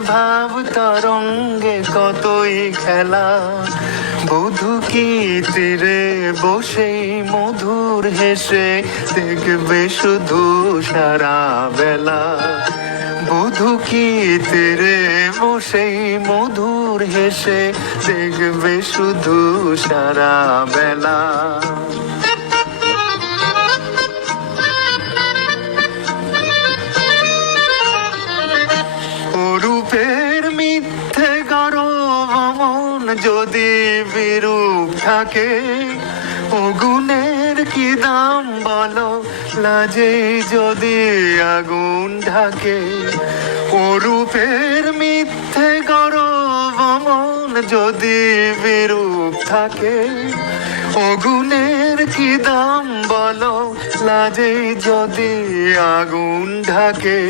ভাব তরঙ্গে কতই খেলা? বধু কি তীরে বসেই মধুর হেসে দেখবে শুধু সারা বেলা? বধু কি তীরে বসেই মধুর হেসে দেখবে শুধু সারা বেলা? যদি বিরূপ থাকে, ও গুণের কি দাম বলো? লাজে যদি আগুন ঢাকে, ও রূপের মিথ্যে গরব মন যদি বিরূপ থাকে, ও গুণের কি দাম বলো? লাজে যদি আগুন ঢাকে,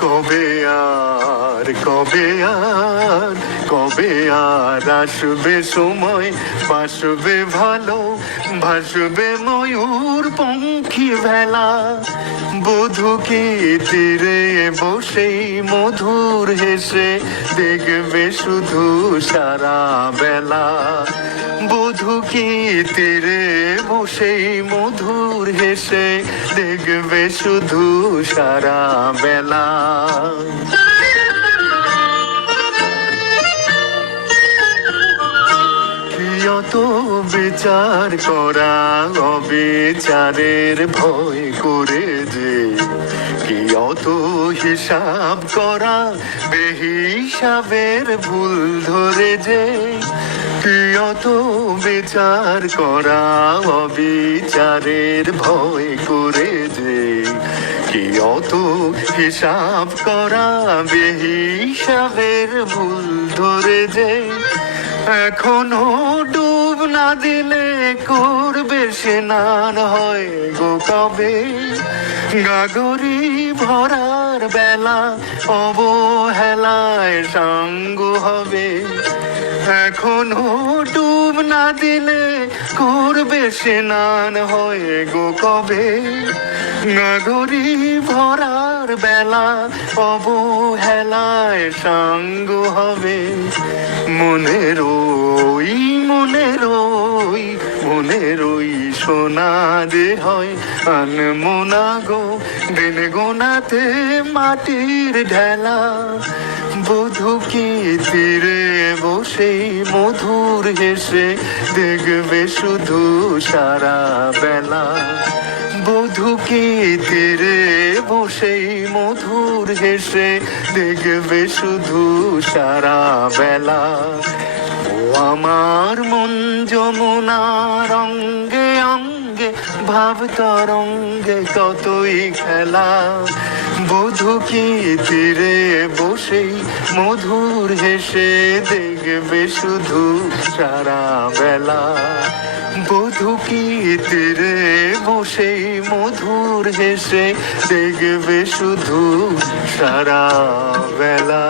কবে আর কবে আর কবে আর আসবে সময়? বাসবে ভালো, ভাসবে ময়ূর পঙ্খী ভেলা। বধু কি তীরে বসেই মধুর হেসে দেখবে শুধু সারা বেলা। বধু কি তীরে বসেই মধুর হেসে দেখবে শুধু সারা বেলা। অত বিচার করা অবিচারের ভয় করে যে কি অত হিসাব করা বেহিসাবের ভুল ধরে যে কি অত বিচার করা অবিচারের ভয় করে যে কি অত হিসাব করা বেহিসাবের ভুল ধরে যে এখনও ডুব না দিলে করবে স্নান হয় গো কবে? গাগরি ভরার বেলা অবহেলায় সাঙ্গ হবে। এখনও ডুব না দিলে করবে স্নান হয় গো কবে? নাগরি ভরার বেলা অবহেলায় সাঙ্গ হবে। মনের ওই মনের ওই মনের ওই সোনা দে হয়, আনমোনা গো, দিন গোনাতে মাটির ঢেলা। বধু কি তীরে বসেই মধুর হেসে দেখবে শুধু সারা বেলা। বধু কি তীরে বসেই মধুর হেসে দেখবে শুধু সারা বেলা। আমার মন যমুনা ভাব তরঙ্গে কতই খেলা। বধু কি তীরে বসেই মধুর হেসে দেখবে শুধু সারা বেলা বধু কি তীরে বসেই মধুর হেসে দেখবে শুধু সারা বেলা